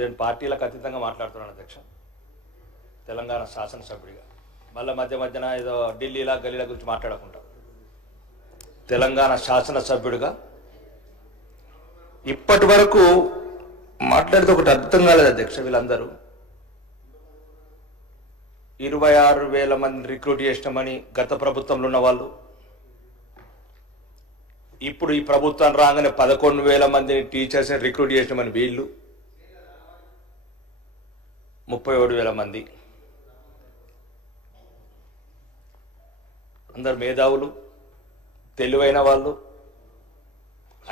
నేను పార్టీలకు అతీతంగా మాట్లాడుతున్నాను అధ్యక్ష. తెలంగాణ శాసనసభ్యుడిగా మళ్ళీ మధ్యన ఏదో ఢిల్లీలా గల్లీల గురించి మాట్లాడకుండా తెలంగాణ శాసనసభ్యుడిగా ఇప్పటి వరకు మాట్లాడితే ఒకటి అర్థం కాలేదు అధ్యక్ష. వీళ్ళందరూ 26,000 మంది రిక్రూట్ చేసినామని గత ప్రభుత్వంలో ఉన్న వాళ్ళు, ఇప్పుడు ఈ ప్రభుత్వం రాగానే 11,000 మందిని టీచర్స్ని రిక్రూట్ చేసినామని వీళ్ళు, 37,000 మంది అందరు మేధావులు, తెలివైన వాళ్ళు,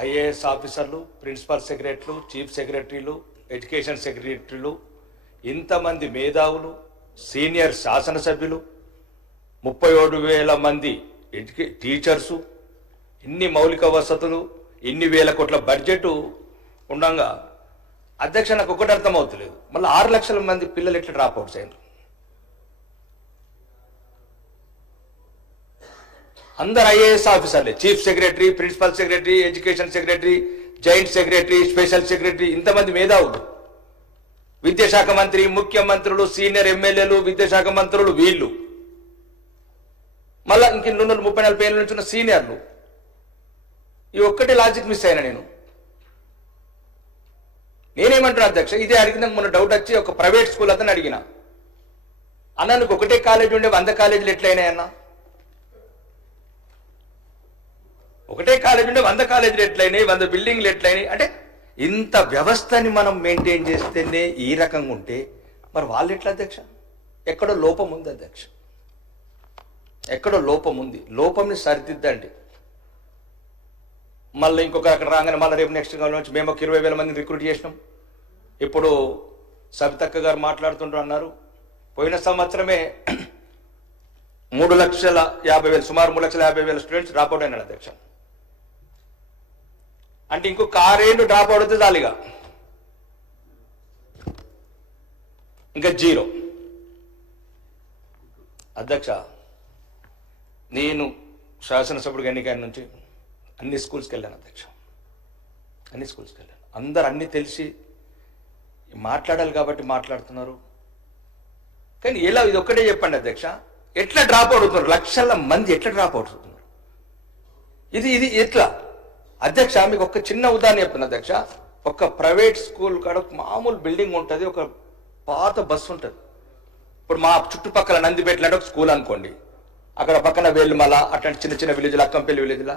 ఐఏఎస్ ఆఫీసర్లు, ప్రిన్సిపల్ సెక్రటరీలు, చీఫ్ సెక్రటరీలు, ఎడ్యుకేషన్ సెక్రటరీలు, ఇంతమంది మేధావులు, సీనియర్ శాసనసభ్యులు, 37,000 మంది టీచర్సు, ఇన్ని మౌలిక వసతులు, ఇన్ని వేల కోట్ల బడ్జెట్ ఉండగా అధ్యక్ష నాకు ఒకటి అర్థమవుతలేదు, మళ్ళీ 6 లక్షల మంది పిల్లలు ఎట్లా డ్రాప్ అవుట్స్ అయినారు? అందరు ఐఏఎస్ ఆఫీసర్లే, chief secretary, principal secretary, education secretary, joint secretary, special secretary, ఇంతమంది మేధావులు, విద్యాశాఖ మంత్రి, ముఖ్యమంత్రులు, సీనియర్ ఎమ్మెల్యేలు, విద్యాశాఖ మంత్రులు వీళ్ళు, మళ్ళా ఇంక 34 ఏళ్ళ నుంచి ఉన్న సీనియర్లు. ఈ ఒక్కటే లాజిక్ మిస్ అయినా నేనేమంటున్నా అధ్యక్ష, ఇదే అడిగినా మొన్న డౌట్ వచ్చి ఒక ప్రైవేట్ స్కూల్ అతను అడిగిన, అన్న నీకు ఒకటే కాలేజీ ఉండే 100 కాలేజీలు ఎట్లయినాయన్నా? ఒకటే కాలేజీ ఉండే 100 కాలేజీలు ఎట్లయినాయి, 100 బిల్డింగ్లు ఎట్లయినాయి అంటే ఇంత వ్యవస్థని మనం మెయింటైన్ చేస్తేనే ఈ రకంగా ఉంటే మరి వాళ్ళు ఎట్లా అధ్యక్ష? ఎక్కడో లోపం ఉంది అధ్యక్ష, ఎక్కడో లోపం ఉంది. లోపంని సరిదిద్దండి. మళ్ళీ ఇంకొక అక్కడ రాగానే మళ్ళీ రేపు నెక్స్ట్ నుంచి మేము ఒక 20,000 మందిని రిక్రూట్ చేసినాం. ఇప్పుడు సబితక్క గారు మాట్లాడుతుంటూ అన్నారు, పోయిన సంవత్సరమే 3,50,000 సుమారు 3,50,000 స్టూడెంట్స్ డ్రాప్ అవుట్ అయినాడు అధ్యక్ష. అంటే ఇంకొక 6 ఏళ్ళు డ్రాప్ అవుట్ అవుతుంది చాలుగా, ఇంకా 0 అధ్యక్ష. నేను శాసనసభ్యుడిగా ఎన్నికైన నుంచి అన్ని స్కూల్స్కి వెళ్ళాను అధ్యక్ష, అన్ని స్కూల్స్కి వెళ్ళాను. అందరు అన్నీ తెలిసి మాట్లాడాలి కాబట్టి మాట్లాడుతున్నారు. కానీ ఎలా ఇది ఒక్కటే చెప్పండి అధ్యక్ష, ఎట్లా డ్రాప్ అవుట్ అవుతున్నారు? లక్షల మంది ఎట్లా డ్రాప్ అవుట్ అవుతున్నారు? ఇది ఎట్లా అధ్యక్ష? మీకు ఒక చిన్న ఉదాహరణ చెప్తున్నా అధ్యక్ష. ఒక ప్రైవేట్ స్కూల్ కాడ మామూలు బిల్డింగ్ ఉంటుంది, ఒక పాత బస్సు ఉంటుంది. ఇప్పుడు మా చుట్టుపక్కల నందిపేటలో ఒక స్కూల్ అనుకోండి, అక్కడ పక్కన వేలుమల అట్లాంటి చిన్న చిన్న విలేజ్లు, అక్కంపల్లి విలేజ్లా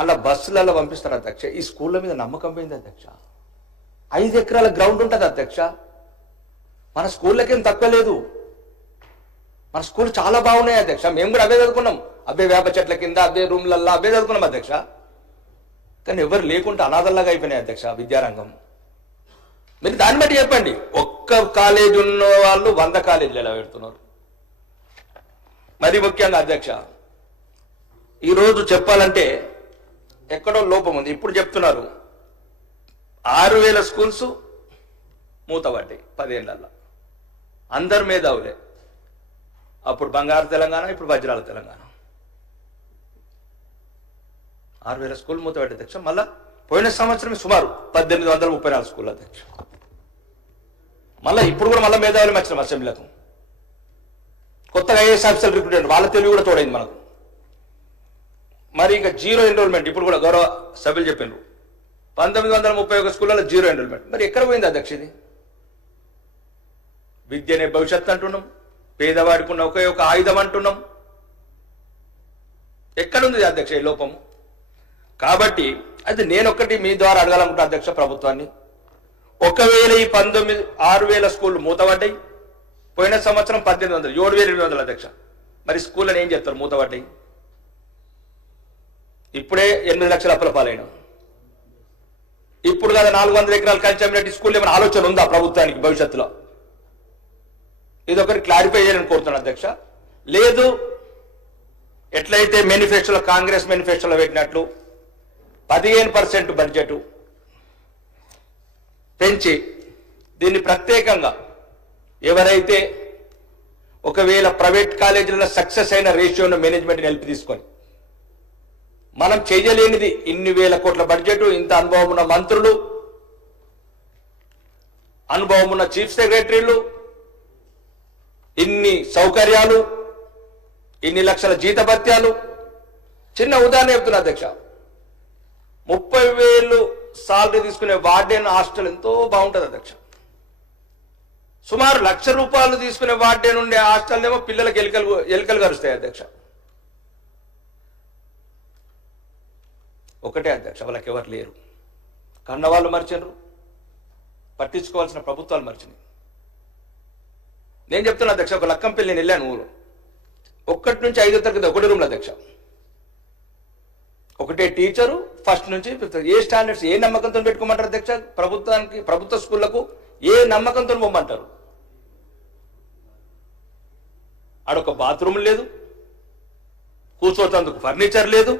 అలా బస్సులలో పంపిస్తారు అధ్యక్ష. ఈ స్కూళ్ళ మీద నమ్మకం పోయింది అధ్యక్ష. 5 ఎకరాల గ్రౌండ్ ఉంటుంది అధ్యక్ష. మన స్కూళ్ళకేం తక్కువ లేదు, మన స్కూల్ చాలా బాగున్నాయి అధ్యక్ష. మేము కూడా అవే చదువుకున్నాం, అవే వేప చెట్ల కింద, అవే రూమ్లల్లో అవే చదువుకున్నాం అధ్యక్ష. కానీ ఎవరు లేకుండా అనాథల్లాగా అయిపోయినాయి అధ్యక్ష విద్యారంగం. మీరు దాన్ని బట్టి చెప్పండి, ఒక్క కాలేజ్ ఉన్న వాళ్ళు 100 కాలేజీలు ఎలా పెడుతున్నారు? మరి ముఖ్యంగా అధ్యక్ష, ఈరోజు చెప్పాలంటే ఎక్కడో లోపం ఉంది. ఇప్పుడు చెప్తున్నారు 6,000 స్కూల్స్ మూతపడ్డాయి 10 ఏళ్లలో. అందరు మేధావులే. అప్పుడు బంగారు తెలంగాణ, ఇప్పుడు వజ్రాల తెలంగాణ. 6,000 స్కూల్ మూతపడ్డాయి అధ్యక్ష. మళ్ళా పోయిన సంవత్సరం సుమారు 1,834 స్కూల్ అధ్యక్ష. మళ్ళీ ఇప్పుడు కూడా మళ్ళీ మేధావులు వచ్చినాం అసెంబ్లీలకు. కొత్తగా ఐఏఎస్ ఆఫీసర్లు రిక్రూట్, వాళ్ళ తెలివి కూడా తోడైంది మనకు. మరి ఇంకా 0 ఎన్రోల్మెంట్. ఇప్పుడు కూడా గౌరవ సభ్యులు చెప్పినారు 1931 స్కూళ్ళలో 0 ఎన్రోల్మెంట్. మరి ఎక్కడ పోయింది అధ్యక్ష ఇది? విద్యనే భవిష్యత్తు అంటున్నాం, పేదవాడికి ఉన్న ఒకే ఒక ఆయుధం అంటున్నాం. ఎక్కడుంది అధ్యక్ష ఈ లోపము? కాబట్టి అది నేనొక్కటి మీ ద్వారా అడగాలనుకుంటా అధ్యక్ష ప్రభుత్వాన్ని. ఒకవేళ ఈ 6,000 స్కూళ్ళు మూతపడ్డాయి, పోయిన సంవత్సరం 1,800, 7,800 అధ్యక్ష. మరి స్కూళ్ళని ఏం చేస్తారు మూతపడ్డాయి? ఇప్పుడే 8 లక్షల అప్పుల పాలైన, ఇప్పుడు కదా 400 ఎకరాలు కల్చర్ స్కూల్ ఏమైనా ఆలోచన ఉందా ప్రభుత్వానికి భవిష్యత్తులో? ఇది ఒకటి క్లారిఫై చేయాలని కోరుతున్నాను అధ్యక్ష. లేదు, ఎట్లయితే మేనిఫెస్టోలో కాంగ్రెస్ మేనిఫెస్టోలో పెట్టినట్లు 15% బడ్జెట్ పెంచి దీన్ని ప్రత్యేకంగా ఎవరైతే ఒకవేళ ప్రైవేట్ కాలేజీలలో సక్సెస్ అయిన రేషియోను మేనేజ్మెంట్ నిలిపి తీసుకొని మనం చేయలేనిది ఇన్ని వేల కోట్ల బడ్జెట్, ఇంత అనుభవం ఉన్న మంత్రులు, అనుభవం ఉన్న చీఫ్ సెక్రటరీలు, ఇన్ని సౌకర్యాలు, ఇన్ని లక్షల జీతభత్యాలు. చిన్న ఉదాహరణ చెప్తున్నా అధ్యక్ష, 30,000 సాలరీ తీసుకునే వార్డెన్ హాస్టల్ ఎంతో బాగుంటుంది అధ్యక్ష. సుమారు ₹1,00,000 తీసుకునే వార్డెన్ ఉండే హాస్టల్ ఏమో పిల్లలకు ఎలుకలు కరుస్తాయి అధ్యక్ష. ఒకటే అధ్యక్ష, వాళ్ళకి ఎవరు లేరు. కన్నవాళ్ళు మర్చినరు, పట్టించుకోవాల్సిన ప్రభుత్వాలు మర్చినాయి. నేను చెప్తున్నా అధ్యక్ష, ఒక లక్కంపల్లి నేను వెళ్ళాను ఊరు. 1 నుంచి 5వ తరగతి ఒకటి రూమ్లో అధ్యక్ష, ఒకటే టీచరు, ఫస్ట్ నుంచి 5th. ఏ స్టాండర్డ్స్, ఏ నమ్మకంతో పెట్టుకోమంటారు అధ్యక్ష? ప్రభుత్వ స్కూళ్లకు ఏ నమ్మకంతో పోమంటారు? ఆడొక బాత్రూమ్ లేదు, కూర్చోతందుకు ఫర్నిచర్ లేదు,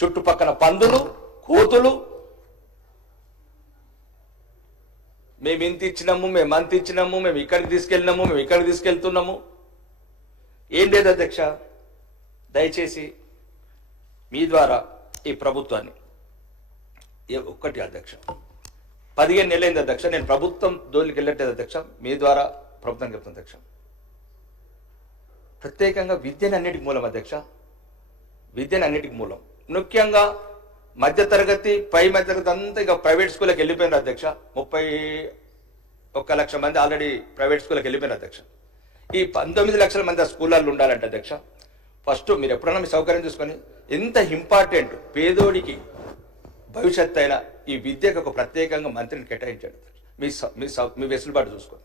చుట్టుపక్కల పందులు, కోతులు. మేము ఇంత ఇచ్చినాము, మేము అంత ఇచ్చినాము, మేము ఇక్కడికి తీసుకెళ్ళినాము, మేము ఇక్కడికి తీసుకెళ్తున్నాము. ఏం లేదు అధ్యక్ష. దయచేసి మీ ద్వారా ఈ ప్రభుత్వాన్ని ఒక్కటి అధ్యక్ష, 15 నెలలైంది అధ్యక్ష, నేను ప్రభుత్వం దోలికి వెళ్ళట్లేదు అధ్యక్ష. మీ ద్వారా ప్రభుత్వానికి చెప్తాను అధ్యక్ష, ప్రత్యేకంగా విద్యను అన్నిటికి మూలం అధ్యక్ష. విద్యను అన్నిటికి మూలం. ముఖ్యంగా మధ్యతరగతి, పై మధ్యతరగతి అంతా ఇక ప్రైవేట్ స్కూల్కి వెళ్ళిపోయినారు అధ్యక్ష. 31 లక్షల మంది ఆల్రెడీ ప్రైవేట్ స్కూల్కి వెళ్ళిపోయినారు అధ్యక్ష. ఈ 19 లక్షల మంది ఆ స్కూళ్ళల్లో ఉండాలంటే అధ్యక్ష, ఫస్ట్ మీరు ఎప్పుడన్నా మీ సౌకర్యం చూసుకొని, ఎంత ఇంపార్టెంట్ పేదోడికి భవిష్యత్తు అయినా ఈ విద్యకు ఒక ప్రత్యేకంగా మంత్రిని కేటాయించాడు. మీ వెసులుబాటు చూసుకొని,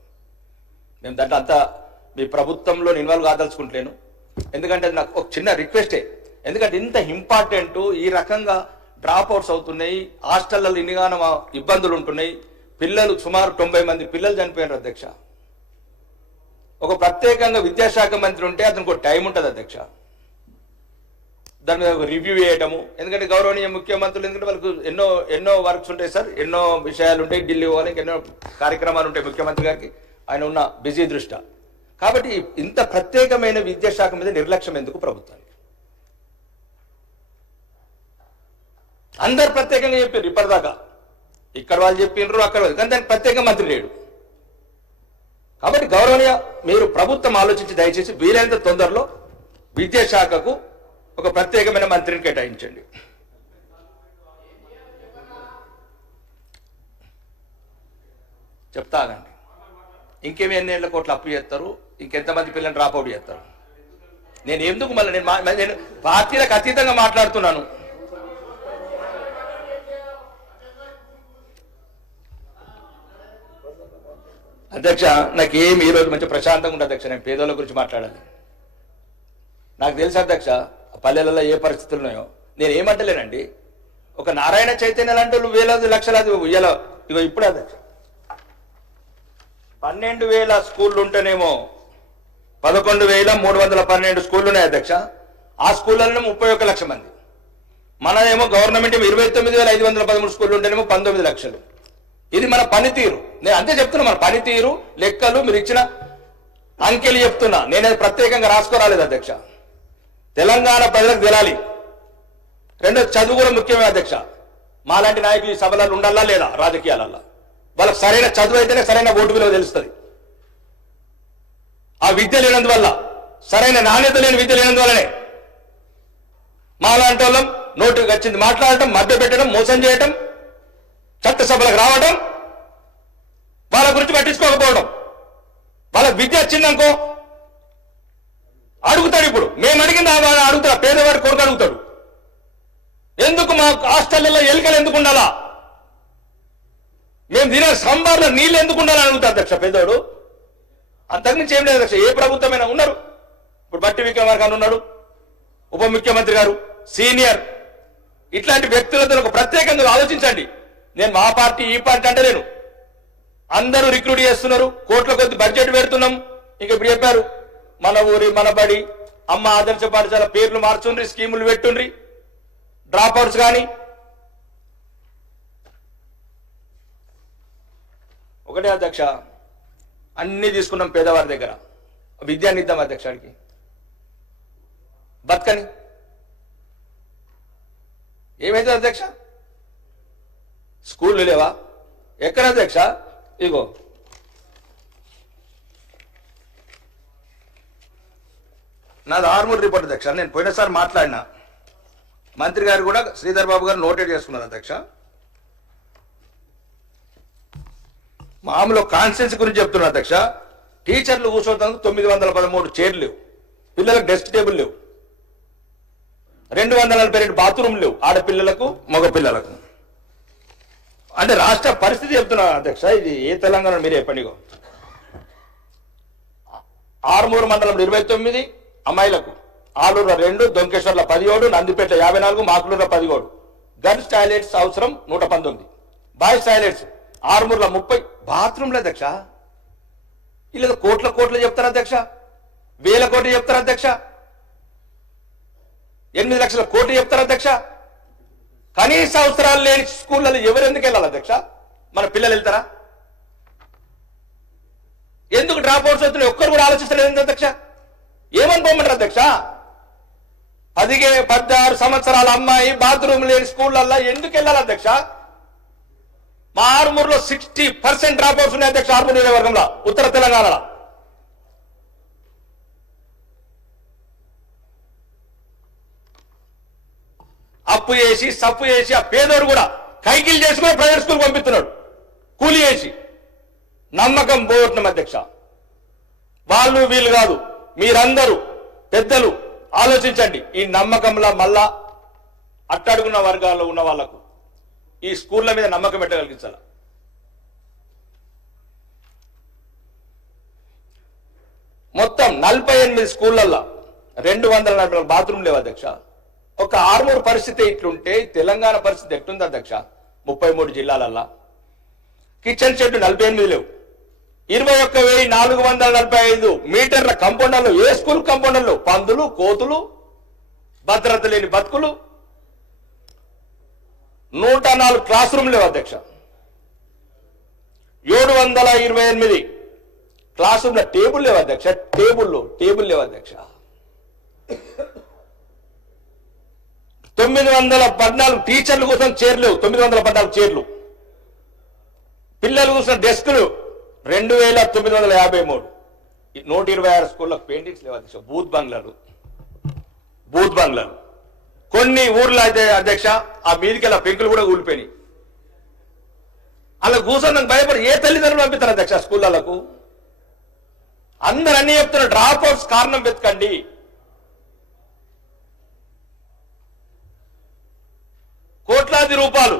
మేము దాంట్లో అంతా మీ ప్రభుత్వంలో ఇన్వాల్వ్ కాదలుచుకుంటలేను. ఎందుకంటే అది నాకు ఒక చిన్న రిక్వెస్టే. ఎందుకంటే ఇంత ఇంపార్టెంట్, ఈ రకంగా డ్రాప్ అవుట్స్ అవుతున్నాయి, హాస్టళ్లలో ఇన్నిగానో ఇబ్బందులు ఉంటున్నాయి, పిల్లలు సుమారు 90 మంది పిల్లలు చనిపోయినారు అధ్యక్ష. ఒక ప్రత్యేకంగా విద్యాశాఖ మంత్రి ఉంటే అతనికి ఒక టైం ఉంటుంది అధ్యక్ష, దాని మీద ఒక రివ్యూ చేయటము. ఎందుకంటే గౌరవనీయ ముఖ్యమంత్రులు, ఎందుకంటే వాళ్ళకు ఎన్నో వర్క్స్ ఉంటాయి సార్, ఎన్నో విషయాలు ఉంటాయి, ఢిల్లీ పోవాలి, ఎన్నో కార్యక్రమాలు ఉంటాయి ముఖ్యమంత్రి గారికి, ఆయన ఉన్న బిజీ దృష్ట్యా. కాబట్టి ఇంత ప్రత్యేకమైన విద్యాశాఖ మీద నిర్లక్ష్యం ఎందుకు ప్రభుత్వానికి? అందరు ప్రత్యేకంగా చెప్పారు ఇప్పటిదాకా, ఇక్కడ వాళ్ళు చెప్పిండ్రు, అక్కడ వాళ్ళు, కానీ దానికి ప్రత్యేకంగా మంత్రి లేడు. కాబట్టి గౌరవనీయ మీరు ప్రభుత్వం ఆలోచించి దయచేసి వీలైనంత తొందరలో విద్యాశాఖకు ఒక ప్రత్యేకమైన మంత్రిని కేటాయించండి. చెప్తానండి, ఇంకేమి ఎన్నేళ్ల కోట్లు అప్పు చేస్తారు, ఇంకెంతమంది పిల్లలు డ్రాప్ అవుట్ చేస్తారు? నేను ఎందుకు మళ్ళీ నేను పార్టీలకు అతీతంగా మాట్లాడుతున్నాను. అధ్యక్ష, నాకు ఏమి ఈరోజు మంచి ప్రశాంతంగా ఉంటుంది అధ్యక్ష. నేను పేదోళ్ళ గురించి మాట్లాడాలి. నాకు తెలుసు అధ్యక్ష, పల్లెలలో ఏ పరిస్థితులు ఉన్నాయో. నేను ఏమంటలేనండి, ఒక నారాయణ చైతన్య లాంటి వాళ్ళు వేలాది లక్షలాది ఇయ్యాల. ఇగో ఇప్పుడు అధ్యక్ష 12,000 స్కూళ్ళు ఉంటేనేమో 11,312 స్కూళ్ళు ఉన్నాయి అధ్యక్ష. ఆ స్కూళ్ళలో 31 లక్ష మంది. మనదేమో గవర్నమెంట్ 29,513 స్కూళ్ళు ఉంటేనేమో 19 లక్షలు. ఇది మన పనితీరు. నేను అంతే చెప్తున్నా, మన పనితీరు లెక్కలు మీరు ఇచ్చిన అంకెలు చెప్తున్నా. నేనేది ప్రత్యేకంగా రాసుకోరాలేదు అధ్యక్ష. తెలంగాణ ప్రజలకు తెలాలి. రెండోది చదువు కూడా ముఖ్యమే అధ్యక్ష. మాలాంటి నాయకులు ఈ సభలలో ఉండాలా లేదా? రాజకీయాలలో వాళ్ళకి సరైన చదువు అయితేనే సరైన ఓటు విలువ తెలుస్తుంది. ఆ విద్య లేనందువల్ల, సరైన నాణ్యత లేని విద్య లేనందువల్లనే మాలాంటి వాళ్ళం నోటికి వచ్చింది మాట్లాడటం, మభ్య పెట్టడం, మోసం చేయటం, చట్టసభలకు రావడం, వాళ్ళ గురించి పట్టించుకోకపోవడం. వాళ్ళకి విద్య వచ్చిందనుకో అడుగుతాడు. ఇప్పుడు మేము అడిగింది అడుగుతాడు, పేదవాడి కొడుకు అడుగుతాడు, ఎందుకు మా హాస్టళ్లలో ఎలుకలు ఎందుకు ఉండాలా, మేము తినే సాంబార్లో నీళ్ళు ఎందుకు ఉండాలని అడుగుతాడు అధ్యక్ష పేదవాడు. అంతకుమించి ఏం లేదు అధ్యక్ష. ఏ ప్రభుత్వమైనా ఉన్నారు. ఇప్పుడు బట్టి విక్రమార్క ఉన్నాడు, ఉప ముఖ్యమంత్రి గారు, సీనియర్. ఇట్లాంటి వ్యక్తులతో ఒక ప్రత్యేకంగా ఆలోచించండి. నేను మా పార్టీ ఈ పార్టీ అంటే నేను, అందరూ రిక్రూట్ చేస్తున్నారు, కోట్ల కొద్ది బడ్జెట్ పెడుతున్నాం. ఇంక ఇప్పుడు చెప్పారు, మన ఊరి మన బడి, అమ్మ ఆదర్శ పాఠశాల పేర్లు మార్చుండ్రి, స్కీములు పెట్టుండ్రి, డ్రాప్ అవుట్స్ కానీ. ఒకటే అధ్యక్ష, అన్ని తీసుకున్నాం పేదవారి దగ్గర, విద్యాన్ని ఇద్దాం అధ్యక్షాడికి, బతకని. ఏమైతే అధ్యక్ష? స్కూళ్ళు లేవా? ఎక్కడ అధ్యక్ష? ఇగో నాది ఆర్మూర్ రిపోర్ట్ అధ్యక్ష. నేను పోయినసారి మాట్లాడినా, మంత్రి గారు కూడా శ్రీధర్ బాబు గారు నోటెడ్ చేసుకున్నారు అధ్యక్ష. మామూలు కాన్స్టిట్యూన్సీ గురించి చెప్తున్నా అధ్యక్ష. టీచర్లు కూర్చోవడానికి 913 చైర్లు లేవు, పిల్లలకు డెస్క్ టేబుల్ లేవు, 242 బాత్రూమ్ లేవు ఆడపిల్లలకు మగ పిల్లలకు. అంటే రాష్ట్ర పరిస్థితి చెప్తున్నా అధ్యక్ష. ఇది ఏ తెలంగాణ మీరే పనిగో. ఆర్మూరు మండలం 29 అమ్మాయిలకు, ఆలూరు 2, దొంకేశ్వర్ల 17, నందిపేట 54, మాకులూరు 17. గర్ల్స్ టాయిలెట్స్ అవసరం 119, బాయ్స్ టాయిలెట్స్ ఆర్మూర్ల 30 బాత్రూమ్లు అధ్యక్ష. ఇలా కోట్ల చెప్తారు అధ్యక్ష, వేల కోట్లు చెప్తారు అధ్యక్ష, 8 లక్షల కోట్లు చెప్తారు అధ్యక్ష. కనీస అవసరాలు లేని స్కూళ్ళలో ఎవరు ఎందుకు వెళ్ళాలి అధ్యక్ష? మన పిల్లలు వెళ్తారా? ఎందుకు డ్రాప్ అవుట్స్ అవుతున్నాయి? ఒక్కరు కూడా ఆలోచిస్తలేదు అధ్యక్ష. ఏమనుకోమంటారు అధ్యక్ష? 16 సంవత్సరాల అమ్మాయి బాత్రూమ్ లేని స్కూళ్ళల్లో ఎందుకు వెళ్ళాలి అధ్యక్ష? మా ఆర్మూర్లో 60% డ్రాప్ అవుట్స్ ఉన్నాయి అధ్యక్ష. ఆర్మూర్ నియోజకవర్గంలో, ఉత్తర తెలంగాణలో. అప్పు చేసి సప్పు చేసి ఆ పేదోడు కూడా కైకిలు చేసుకుని ప్రైవేట్ స్కూల్ పంపిస్తున్నాడు, కూలి చేసి. నమ్మకం పోగొట్టినాం అధ్యక్ష. వాళ్ళు వీళ్ళు కాదు, మీరందరూ పెద్దలు ఆలోచించండి. ఈ నమ్మకంలో మళ్ళా అట్టడుగున్న వర్గాల్లో ఉన్న వాళ్లకు ఈ స్కూళ్ల మీద నమ్మకం పెట్టగలిగించాలి. మొత్తం 48 స్కూళ్లలో 240 బాత్రూమ్ లేవు అధ్యక్ష. ఒక ఆర్మూర్ పరిస్థితి ఇట్లుంటే తెలంగాణ పరిస్థితి ఎట్లుంది అధ్యక్ష? 33 జిల్లాలల్లా కిచెన్ షెడ్ 48 లేవు, 21,445 మీటర్ల కంపౌండర్లు. ఏ స్కూల్ కంపౌండర్లు? పందులు, కోతులు, భద్రత లేని బతుకులు. 104 క్లాస్ రూమ్ లేవు అధ్యక్ష. 728 క్లాస్ రూమ్ల టేబుల్ లేవు అధ్యక్ష. టేబుల్ లేవు అధ్యక్ష. 914 టీచర్లు కోసం చైర్లు లేవు, 914 చైర్లు. పిల్లలు కూర్చున్న డెస్కులు 2,953. 126 స్కూళ్ళకు పెయింటింగ్స్ లేవు అధ్యక్ష. బూత్ బంగ్లాలు. కొన్ని ఊర్లో అయితే అధ్యక్ష ఆ మీదికెళ్ళ పెంకులు కూడా కూలిపోయినాయి. అలా కూర్చొని భయపడి ఏ తల్లిదండ్రులు పంపిస్తారు అధ్యక్ష స్కూళ్ళకు? అందరు అన్ని చెప్తున్నారు, డ్రాప్ అవుట్స్ కారణం వెతకండి. కోట్లాది రూపాయలు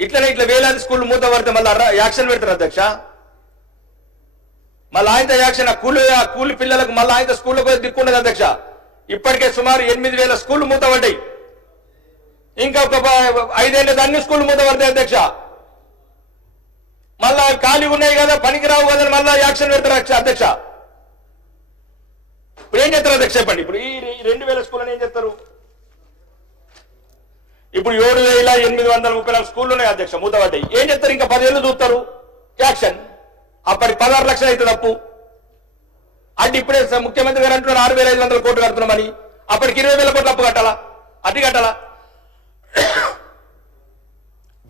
ఇట్లా వేలాది స్కూళ్ళు మూత పడితే మళ్ళీ యాక్షన్ పెడతారు అధ్యక్ష. మళ్ళీ ఆయన యాక్షన్ ఆ కూలి పిల్లలకు మళ్ళీ ఆయన స్కూళ్ళకు దిక్కుండదు అధ్యక్ష. ఇప్పటికే సుమారు 8,000 స్కూళ్ళు మూత పడ్డాయి. ఇంకా ఒక 5 ఏళ్ళది అన్ని స్కూళ్ళు మూత పడతాయి అధ్యక్ష. మళ్ళా ఖాళీ ఉన్నాయి కదా, పనికిరావు కదా, మళ్ళా యాక్షన్ పెడతారు అధ్యక్ష. ఇప్పుడు ఏం చేస్తారు అధ్యక్ష చెప్పండి? ఇప్పుడు ఈ 2,000 స్కూళ్ళని ఏం చేస్తారు? ఇప్పుడు 7,834 స్కూళ్ళు ఉన్నాయి అధ్యక్ష, మూతపడ్డాయి. ఏం చెప్తారు? ఇంకా 10 ఏళ్ళు చూస్తారు యాక్షన్. అప్పటి 16 లక్షలు అవుతుంది అప్పు. అంటే ఇప్పుడే ముఖ్యమంత్రి గారు అంటున్నారు 6,500 కోట్లు కడుతున్నామని. అప్పటికి 20,000 కోట్లు అప్పు కట్టాలా? అది కట్టాలా?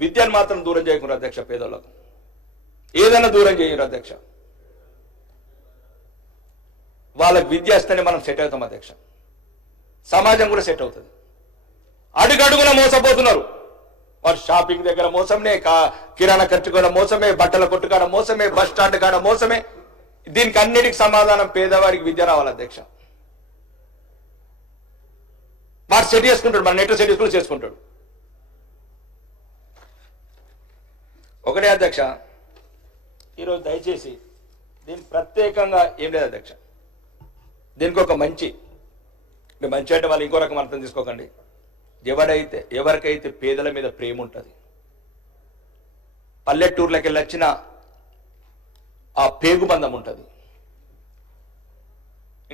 విద్యను మాత్రం దూరం చేయకుండా అధ్యక్ష, పేదోళ్ళకు ఏదైనా దూరం చేయరు అధ్యక్ష. వాళ్ళకి విద్య వస్తేనే మనం సెట్ అవుతాం అధ్యక్ష, సమాజం కూడా సెట్ అవుతుంది. అడుగడుగున మోసపోతున్నారు. వాడు షాపింగ్ దగ్గర మోసమే, కిరాణా ఖర్చు కాడ మోసమే, బట్టల కొట్టు కాడ మోసమే, బస్ స్టాండ్ కాడ మోసమే. దీనికి అన్నిటికి సమాధానం పేదవాడికి విద్య రావాలి అధ్యక్ష. వాడు సెట్ చేసుకుంటాడు, మన నెట్ సెట్ చేసుకుంటాడు. ఒకటే అధ్యక్ష, ఈరోజు దయచేసి దీనికి ప్రత్యేకంగా ఏం లేదు అధ్యక్ష. దీనికి ఒక మంచి అంటే వాళ్ళు ఇంకో రకం అర్థం తీసుకోకండి. ఎవరికైతే పేదల మీద ప్రేమ ఉంటుంది, పల్లెటూర్లకి వెళ్ళి వచ్చిన ఆ పేగుబంధం ఉంటుంది.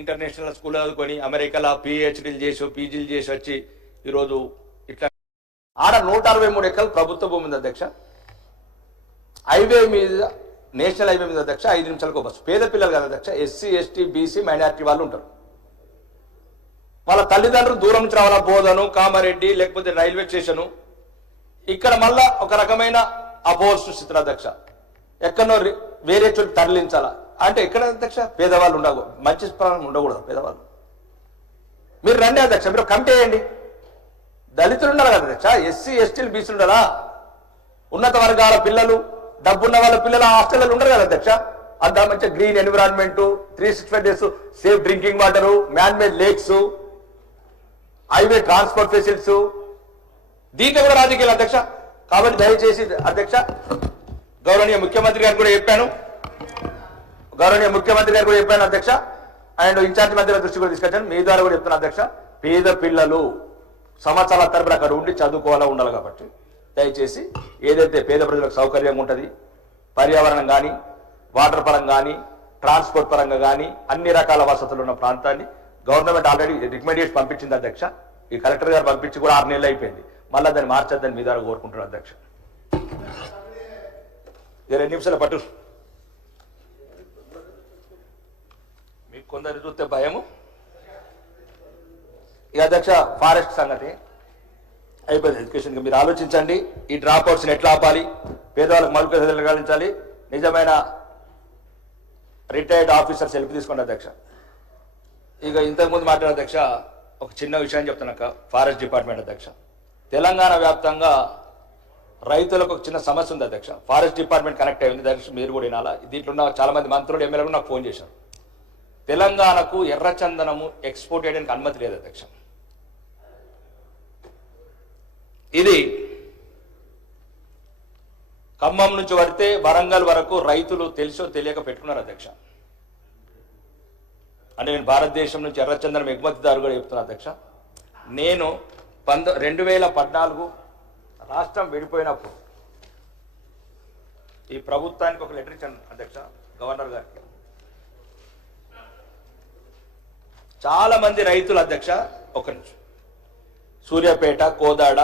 ఇంటర్నేషనల్ స్కూల్ చదువుకొని అమెరికాలో పిహెచ్డీలు చేసి పీజీలు చేసి వచ్చి ఈరోజు ఇట్లా ఆడ 163 ఎకరాలు ప్రభుత్వ భూమి ఉంది అధ్యక్ష. హైవే మీద, నేషనల్ హైవే మీద అధ్యక్ష 5 నిమిషాలకు బస్సు. పేద పిల్లలు కదా అధ్యక్ష, ఎస్సీ ఎస్టీ బీసీ మైనారిటీ వాళ్ళు ఉంటారు. వాళ్ళ తల్లిదండ్రులు దూరం నుంచి రావాలా, బోధను, కామారెడ్డి లేకపోతే రైల్వే స్టేషను. ఇక్కడ మళ్ళా ఒక రకమైన అపోజ్ టు చిత్ర అధ్యక్ష. ఎక్కడో వేరే చోటు తరలించాలా అంటే ఎక్కడ అధ్యక్ష? పేదవాళ్ళు ఉండకూడదు, మంచి స్థానం ఉండకూడదు పేదవాళ్ళు. మీరు రండి అధ్యక్ష, మీరు కమిటీ వేయండి. దళితులు ఉండాలి కదా అధ్యక్ష, ఎస్సీ ఎస్టీలు బీసీలు ఉండాలా? ఉన్నత వర్గాల పిల్లలు, డబ్బున్న వాళ్ళ పిల్లలు హాస్టల్లో ఉండరు కదా అధ్యక్ష. అంత మంచిగా green environment, 365 days safe drinking water, man made lakes, highway transport facilities, దీంట్లో కూడా రాజకీయాలు అధ్యక్ష. కాబట్టి దయచేసి అధ్యక్ష, గౌరవనీయ ముఖ్యమంత్రి గారు కూడా చెప్పాను అధ్యక్ష, అండ్ ఇన్ఛార్జ్ మంత్రి దృష్టి కూడా తీసుకొచ్చాను, మీ ద్వారా కూడా చెప్తున్నాను అధ్యక్ష. పేద పిల్లలు సంవత్సరాల తరపున అక్కడ ఉండి చదువుకోవాలా ఉండాలి. కాబట్టి దయచేసి ఏదైతే పేద ప్రజలకు సౌకర్యంగా ఉంటుంది, పర్యావరణం కానీ, వాటర్ పరంగా కానీ, ట్రాన్స్పోర్ట్ పరంగా కానీ అన్ని రకాల వసతులు ఉన్న ప్రాంతాన్ని గవర్నమెంట్ ఆల్రెడీ రికమెండేషన్ పంపించింది అధ్యక్ష. ఈ కలెక్టర్ గారు పంపించి కూడా 6 నెలలు అయిపోయింది. మళ్ళీ దాన్ని మార్చొద్దని మీ ద్వారా కోరుకుంటున్నాను అధ్యక్ష. 2 నిమిషాల పట్టు. మీకు కొందరు చూస్తే భయము. ఈ అధ్యక్ష ఫారెస్ట్ సంగతి అయిపోయింది. ఎడ్యుకేషన్ మీరు ఆలోచించండి. ఈ డ్రాప్ అవుట్స్ని ఎట్లా ఆపాలి, పేదవాళ్ళకి మౌలిక సదుపాయాలు కలిగించాలి, నిజమైన రిటైర్డ్ ఆఫీసర్ సెల్ఫీ తీసుకోండి అధ్యక్ష. ఇక ఇంతకుముందు మాట్లాడిన అధ్యక్ష, ఒక చిన్న విషయం చెప్తున్నాక, ఫారెస్ట్ డిపార్ట్మెంట్ అధ్యక్ష, తెలంగాణ వ్యాప్తంగా రైతులకు ఒక చిన్న సమస్య ఉంది అధ్యక్ష. ఫారెస్ట్ డిపార్ట్మెంట్ కనెక్ట్ అయింది అధ్యక్ష, మీరు కూడా వినాలా. దీంట్లో ఉన్న చాలా మంది మంత్రులు, ఎమ్మెల్యేలు నాకు ఫోన్ చేశారు. తెలంగాణకు ఎర్రచందనము ఎక్స్పోర్ట్ చేయడానికి అనుమతి లేదు అధ్యక్ష. ఇది ఖమ్మం నుంచి పడితే వరంగల్ వరకు రైతులు తెలుసో తెలియక పెట్టుకున్నారు అధ్యక్ష. అంటే నేను భారతదేశం నుంచి ఎర్రచందనం ఎగుమతిదారు కూడా చెప్తున్నా అధ్యక్ష. నేను 2014 రాష్ట్రం విడిపోయినప్పుడు ఈ ప్రభుత్వానికి ఒక లెటర్ ఇచ్చాను అధ్యక్ష, గవర్నర్ గారికి. చాలా మంది రైతులు అధ్యక్ష, ఒక నిమిషం, సూర్యాపేట, కోదాడ,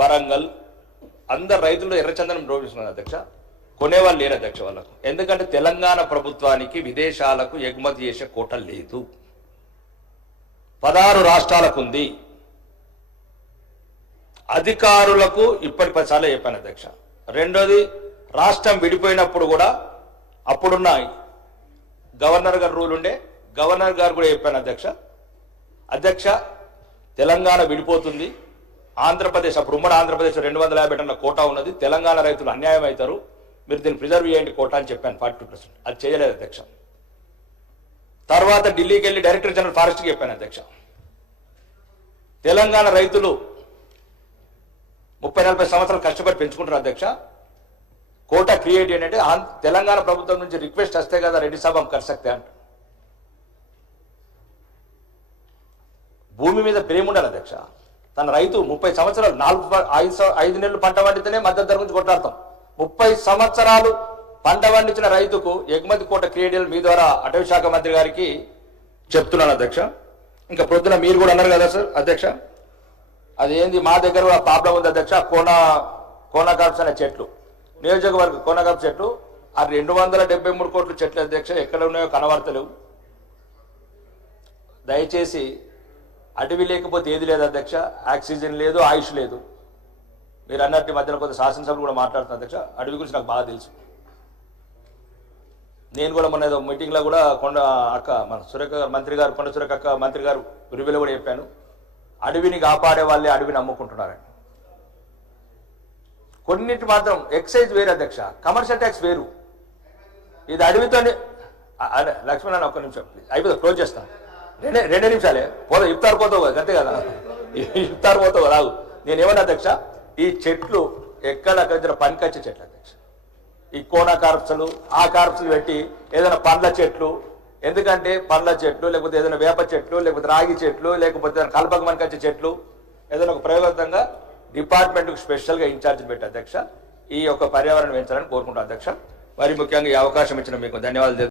వరంగల్ అందరు రైతులు ఎర్రచందనం రోపిస్తున్నారు అధ్యక్ష. కొనేవాళ్ళు లేరు అధ్యక్ష వాళ్ళకు. ఎందుకంటే తెలంగాణ ప్రభుత్వానికి విదేశాలకు ఎగుమతి చేసే కోట లేదు. 16 రాష్ట్రాలకు ఉంది. అధికారులకు ఇప్పటి 10 సార్లు చెప్పాను అధ్యక్ష. రెండోది, రాష్ట్రం విడిపోయినప్పుడు కూడా అప్పుడున్న గవర్నర్ గారు రూల్ ఉండే, గవర్నర్ గారు కూడా చెప్పాను అధ్యక్ష, తెలంగాణ విడిపోతుంది, ఆంధ్రప్రదేశ్ అప్పుడు ఉమ్మడి ఆంధ్రప్రదేశ్ 250 టన్నుల కోటా ఉన్నది, తెలంగాణ రైతులు అన్యాయం అవుతారు, మీరు దీన్ని ప్రిజర్వ్ చేయండి కోటా అని చెప్పాను 42%. అది చేయలేదు అధ్యక్ష. తర్వాత ఢిల్లీకి వెళ్ళి డైరెక్టర్ జనరల్ ఫారెస్ట్కి చెప్పాను అధ్యక్ష, తెలంగాణ రైతులు 30-40 సంవత్సరాలు కష్టపడి పెంచుకుంటారు అధ్యక్ష, కోటా క్రియేట్ ఏంటంటే తెలంగాణ ప్రభుత్వం నుంచి రిక్వెస్ట్ వస్తే కదా రెడ్డి సాబ్ हम कर सकते అంట. భూమి మీద ప్రేమ ఉండాలి అధ్యక్ష. తన రైతు 30 సంవత్సరాలు 5 నెలలు పంట పండితేనే మద్దతు ధర గురించి కొట్లాడతాం. 30 సంవత్సరాలు పంట పండించిన రైతుకు ఎగుమతి కోట క్రియేట్ మీ ద్వారా అటవీ శాఖ మంత్రి గారికి చెప్తున్నాను అధ్యక్ష. ఇంకా ప్రొద్దున మీరు కూడా అన్నారు కదా సార్ అధ్యక్ష, అదేంది మా దగ్గర కూడా ప్రాబ్లం ఉంది అధ్యక్ష. కోనాకాప్స్ అనే చెట్లు, నియోజకవర్గ కోనాకాప్స్ చెట్లు, ఆ 273 కోట్ల చెట్లు అధ్యక్ష ఎక్కడ ఉన్నాయో కనబడతలేవు. దయచేసి అడవి లేకపోతే ఏది లేదు అధ్యక్ష, ఆక్సిజన్ లేదు, ఆయుష్ లేదు. మీరు అన్నట్టు మధ్యలో కొంత శాసనసభలు కూడా మాట్లాడుతున్నారు అధ్యక్ష. అడవి గురించి నాకు బాగా తెలుసు. నేను కూడా మొన్న ఏదో మీటింగ్లో కూడా మన సురేఖ మంత్రి గారు, కొండ సురేఖ మంత్రి గారు రివ్యూలో కూడా చెప్పాను, అడవిని కాపాడే వాళ్ళే అడవిని అమ్ముకుంటున్నారండి. కొన్నిటి మాత్రం ఎక్సైజ్ వేరు అధ్యక్ష, కమర్షియల్ ట్యాక్స్ వేరు. ఇది అడవితోనే. లక్ష్మణ్ ఒక్క నిమిషం అయిపోతుంది, క్లోజ్ చేస్తాను. 2 నిమిషాలే పోదా, ఇఫ్తార్ పోతావు కదా, అంతే కదా, ఇఫ్తార్ పోతావు కదా. నేనేమన్నా అధ్యక్ష, ఈ చెట్లు ఎక్కడెక్కడ పనికొచ్చే చెట్లు అధ్యక్ష. ఈ కోనా కార్ప్స్లు, ఆ కార్ప్స్లు పెట్టి ఏదైనా పండ్ల చెట్లు, ఎందుకంటే పండ్ల చెట్లు లేకపోతే ఏదైనా వేప చెట్లు లేకపోతే రాగి చెట్లు లేకపోతే కలపక పనికొచ్చే చెట్లు ఏదైనా ఒక ప్రయోగంగా డిపార్ట్మెంట్కు స్పెషల్గా ఇన్ఛార్జ్ పెట్టి అధ్యక్ష ఈ యొక్క పర్యావరణం పెంచాలని కోరుకుంటాను అధ్యక్ష. మరి ముఖ్యంగా ఈ అవకాశం ఇచ్చిన మీకు ధన్యవాదాలు.